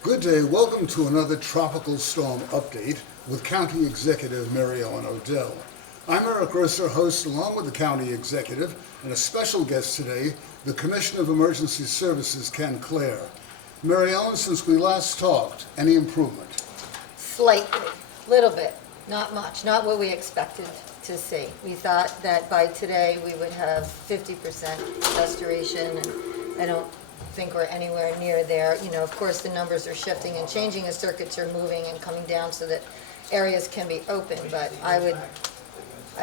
Good day. Welcome to another tropical storm update with County Executive Mary Ellen Odell. I'm Eric Rosser, host along with the County Executive, and a special guest today, the Commissioner of Emergency Services, Ken Clare. Mary Ellen, since we last talked, any improvement? Slightly, little bit, not much, not what we expected to see. We thought that by today we would have 50% restoration, and I don't think we're anywhere near there. You know, of course, the numbers are shifting and changing as circuits are moving and coming down so that areas can be open, but I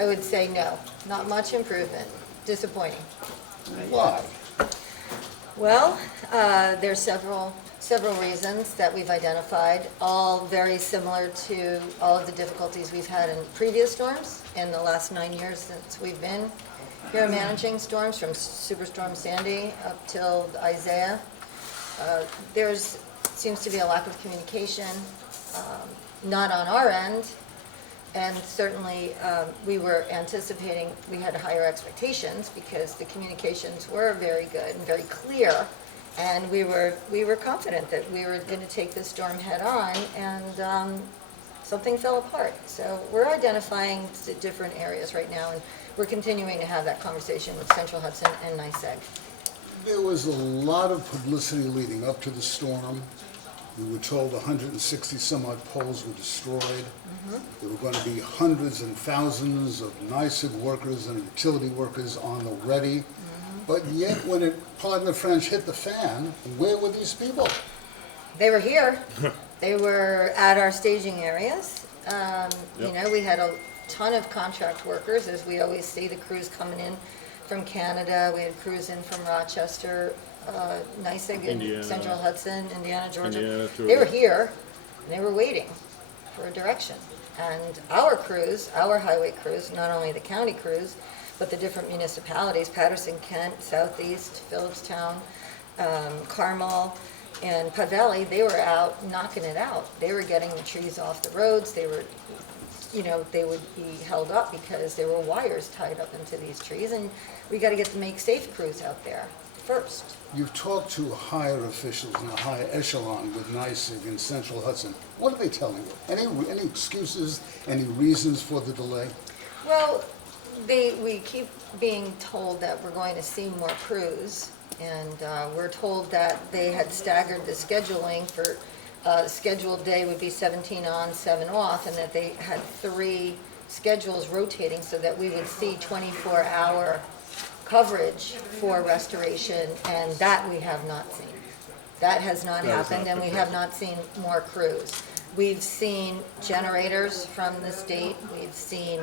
would say no, not much improvement. Disappointing. Why? Well, there's several reasons that we've identified, all very similar to all of the difficulties we've had in previous storms in the last 9 years since we've been here managing storms, from Superstorm Sandy up till Isaias. There's seems to be a lack of communication, not on our end, and certainly we were anticipating, we had higher expectations because the communications were very good and very clear, and we were confident that we were going to take this storm head on, and something fell apart. So we're identifying different areas right now, and we're continuing to have that conversation with Central Hudson and NYSEG. There was a lot of publicity leading up to the storm. We were told 160 some odd poles were destroyed. Mm-hmm. There were going to be hundreds and thousands of NYSEG workers and utility workers on the ready. Mm-hmm. But yet when it, pardon the French, hit the fan, where were these people? They were here. They were at our staging areas. You know, we had a ton of contract workers, as we always see the crews coming in from Canada. We had crews in from Rochester, NYSEG, and Central Hudson, Indiana, Georgia. They were here, and they were waiting for a direction. And our crews, our highway crews, not only the county crews, but the different municipalities, Patterson, Kent, Southeast, Phillipstown, Carmel, and Putt Valley, they were out knocking it out. They were getting the trees off the roads. They were, you know, they would be held up because there were wires tied up into these trees, and we got to get the make safe crews out there first. You've talked to higher officials in the high echelon with NYSEG and Central Hudson. What are they telling you? Any excuses, any reasons for the delay? Well, we keep being told that we're going to see more crews, and we're told that they had staggered the scheduling for scheduled day would be 17 on, 7 off, and that they had 3 schedules rotating so that we would see 24-hour coverage for restoration, and that we have not seen. That has not happened, and we have not seen more crews. We've seen generators from the state. We've seen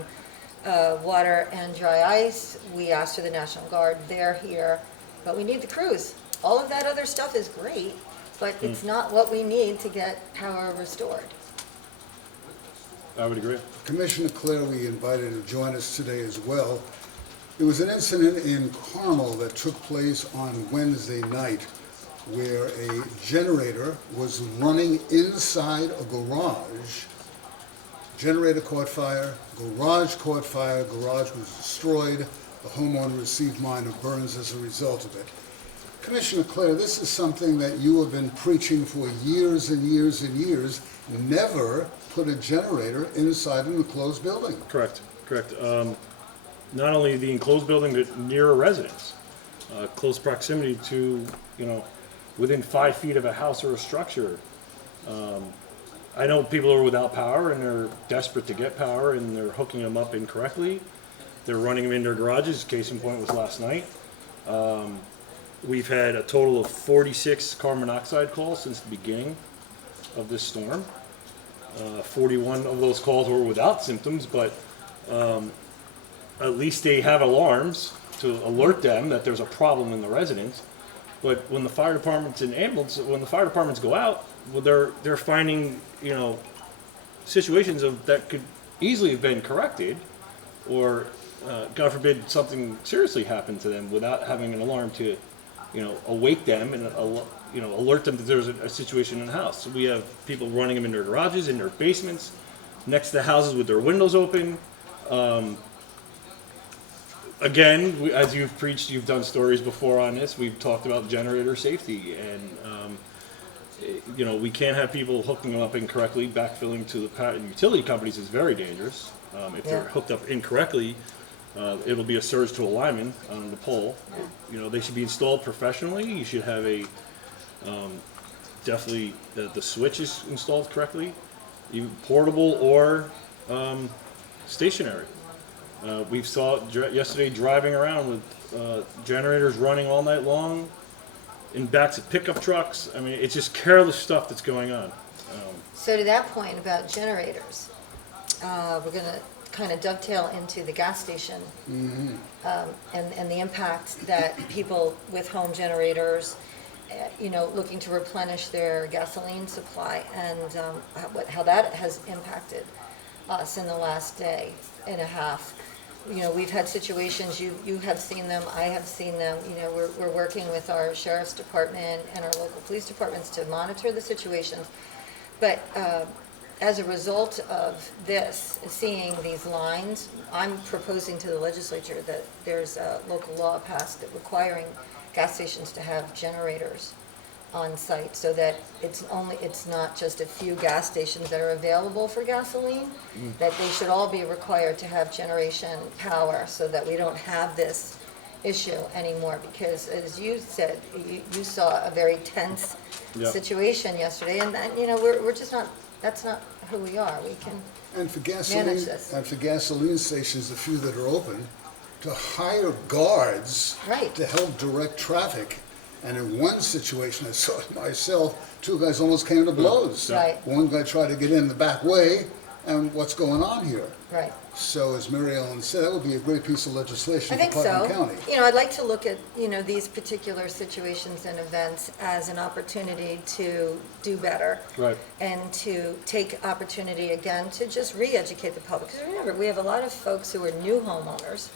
water and dry ice. We asked for the National Guard. They're here, but we need the crews. All of that other stuff is great, but it's not what we need to get power restored. I would agree. Commissioner Clare, we invited to join us today as well. There was an incident in Carmel that took place on Wednesday night where a generator was running inside a garage. Generator caught fire, garage caught fire, garage was destroyed. The homeowner received minor burns as a result of it. Commissioner Clare, this is something that you have been preaching for years and years and years. Never put a generator inside an enclosed building. Correct. Not only the enclosed building, but near a residence. Close proximity to, you know, within 5 feet of a house or a structure. I know people are without power and they're desperate to get power and they're hooking them up incorrectly. They're running them in their garages. Case in point was last night. We've had a total of 46 carbon monoxide calls since the beginning of this storm. 41 of those calls were without symptoms, but at least they have alarms to alert them that there's a problem in the residence. But when the fire departments and ambulance, when the fire departments go out, well, they're finding, you know, situations that could easily have been corrected, or God forbid something seriously happened to them without having an alarm to, you know, awake them and alert them that there's a situation in the house. So we have people running them in their garages, in their basements, next to the houses with their windows open. Again, as you've preached, you've done stories before on this. We've talked about generator safety, and You know, we can't have people hooking them up incorrectly. Backfilling to the utility companies is very dangerous. If they're Yeah. hooked up incorrectly, it'll be a surge to a lineman on the pole. You know, they should be installed professionally. You should have definitely the switch is installed correctly, even portable or stationary. We saw yesterday driving around with generators running all night long in backs of pickup trucks. I mean, it's just careless stuff that's going on. So to that point about generators, we're going to kind of dovetail into the gas station and the impact that people with home generators, looking to replenish their gasoline supply, and how that has impacted us in the last day and a half. We've had situations, you have seen them, I have seen them, we're working with our sheriff's department and our local police departments to monitor the situations. But as a result of this, seeing these lines, I'm proposing to the legislature that there's a local law passed that requiring gas stations to have generators on site, so that it's not just a few gas stations that are available for gasoline, that they should all be required to have generation power, so that we don't have this issue anymore. Because as you said, you saw a very tense situation yesterday, and we're just not, that's not who we are. We can And for manage this. gasoline stations, the few that are open, to hire guards Right. to help direct traffic. And in one situation, I saw it myself, two guys almost came to blows. Right. One guy tried to get in the back way, and what's going on here? Right. So as Mary Ellen said, that would be a great piece of legislation I think for Putnam so. County. I'd like to look at, these particular situations and events as an opportunity to do better. Right. And to take opportunity again to just re-educate the public. Because remember, we have a lot of folks who are new homeowners,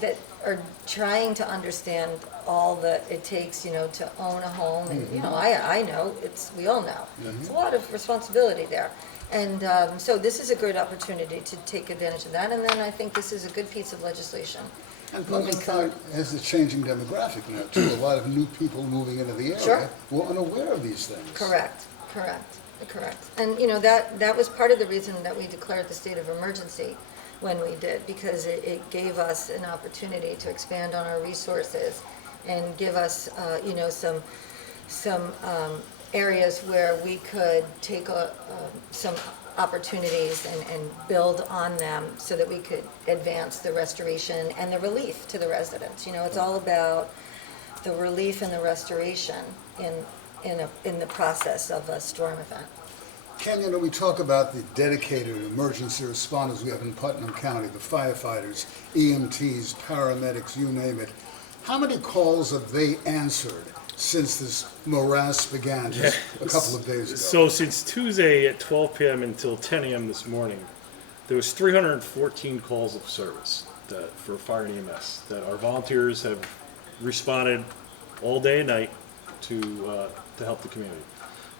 that are trying to understand all that it takes, to own a home. And, I know, we all know. It's a lot of responsibility there. And so this is a good opportunity to take advantage of that. And then I think this is a good piece of legislation. And moving Putnam forward. County has a changing demographic now too. A lot of new people moving into the area Sure. who are unaware of these things. Correct. And, that was part of the reason that we declared the state of emergency when we did, because it gave us an opportunity to expand on our resources and give us, some areas where we could take some opportunities and build on them so that we could advance the restoration and the relief to the residents. It's all about the relief and the restoration in the process of a storm event. Ken, we talk about the dedicated emergency responders we have in Putnam County, the firefighters, EMTs, paramedics, you name it. How many calls have they answered since this morass began just a couple of days ago? So since Tuesday at 12 p.m. until 10 a.m. this morning, there was 314 calls of service for fire and EMS that our volunteers have responded all day and night to help the community.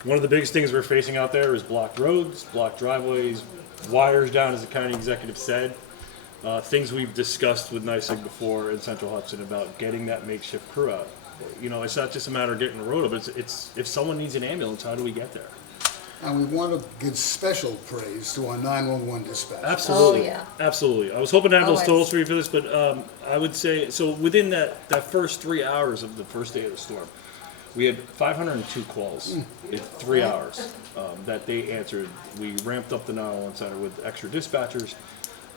One of the biggest things we're facing out there is blocked roads, blocked driveways, wires down, as the county executive said. Things we've discussed with NYSEG before in Central Hudson about getting that makeshift crew out. It's not just a matter of getting the road up. It's if someone needs an ambulance, how do we get there? And we want to give special praise to our 911 dispatch. Absolutely. Oh, yeah. Absolutely. I was hoping to have those Always. totals for you for this, but I would say, so within that first 3 hours of the first day of the storm, we had 502 calls in 3 hours that they answered. We ramped up the 911 center with extra dispatchers,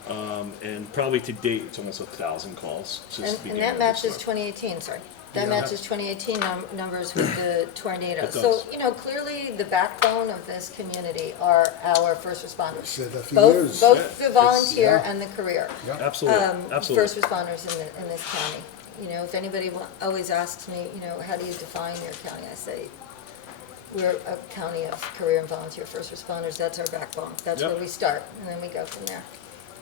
and probably to date, it's almost 1,000 calls since the And beginning that of the matches storm. 2018, sorry. That Yeah. matches 2018 numbers with the tornado. It So, does. clearly the backbone of this community are our first responders. Said that for Both, years. both Yeah, the volunteer yeah. and the career. Absolutely. Absolutely. First responders in this county. If anybody always asks me, how do you define your county? I say, we're a county of career and volunteer first responders. That's our backbone. That's Yep. where we start, and then we go from there.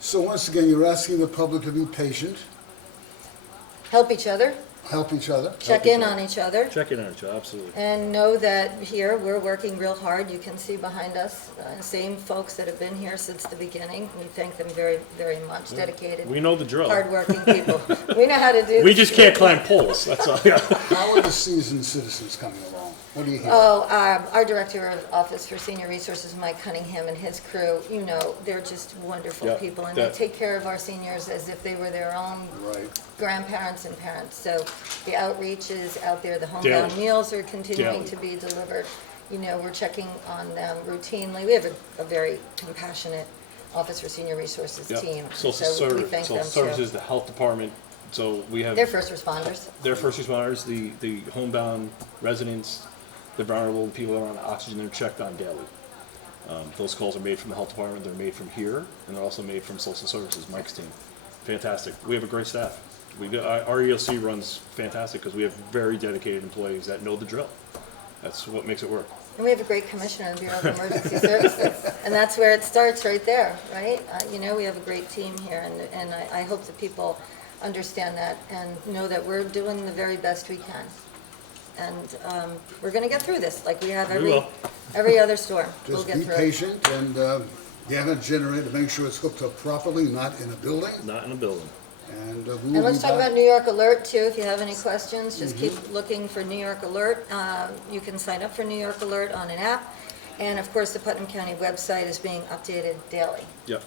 So once again, you're asking the public to be patient, Help each other, help each other. check in on each other. Check in on each other, absolutely. And know that here, we're working real hard. You can see behind us, same folks that have been here since the beginning. We thank them very, very much. Dedicated, We know the drill. hardworking people. We know how to do We this. just can't climb poles, that's all. How are the seasoned citizens coming along? What do you hear? Oh, our Director of Office for Senior Resources, Mike Cunningham, and his crew, you know, they're just wonderful Yeah, people, and they that- take care of our seniors as if they were their own Right. grandparents and parents. So the outreach is out there, the homebound Daily. meals are continuing Daily. to be delivered. You know, we're checking on them routinely. We have a very compassionate Office for Senior Resources Yep. team. Social So we thank social them services, too. the health department, so we have. They're first responders. They're first responders, the homebound residents, the vulnerable people that are on oxygen, they're checked on daily. Those calls are made from the health department, they're made from here, and they're also made from social services, Mike's team. Fantastic. We have a great staff. Our ELC runs fantastic because we have very dedicated employees that know the drill. That's what makes it work. And we have a great commissioner in the Bureau of Emergency Services, and that's where it starts, right there, right? You know, we have a great team here, and I hope that people understand that and know that we're doing the very best we can. And we're gonna get through this, like we have We will. every other storm. We'll Just get be through it. patient and get a generator, make sure it's hooked up properly, not in a building. Not in a building. And we And will let's be talk back. about New York Alert too, if you have any questions, just keep Mm-hmm. looking for New York Alert. You can sign up for New York Alert on an app. And of course, the Putnam County website is being updated daily. Yep.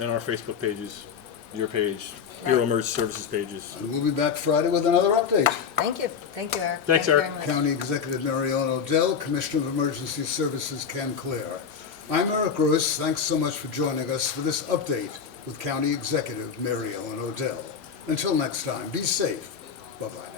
And our Facebook pages, your page, Bureau of Emergency Services pages. And we'll be back Friday with another update. Thank you, Eric. Thanks, Thank you Eric. very much. County Executive Mary Ellen Odell, Commissioner of Emergency Services Ken Clare. I'm Eric Gross. Thanks so much for joining us for this update with County Executive Mary Ellen Odell. Until next time, be safe. Bye-bye now.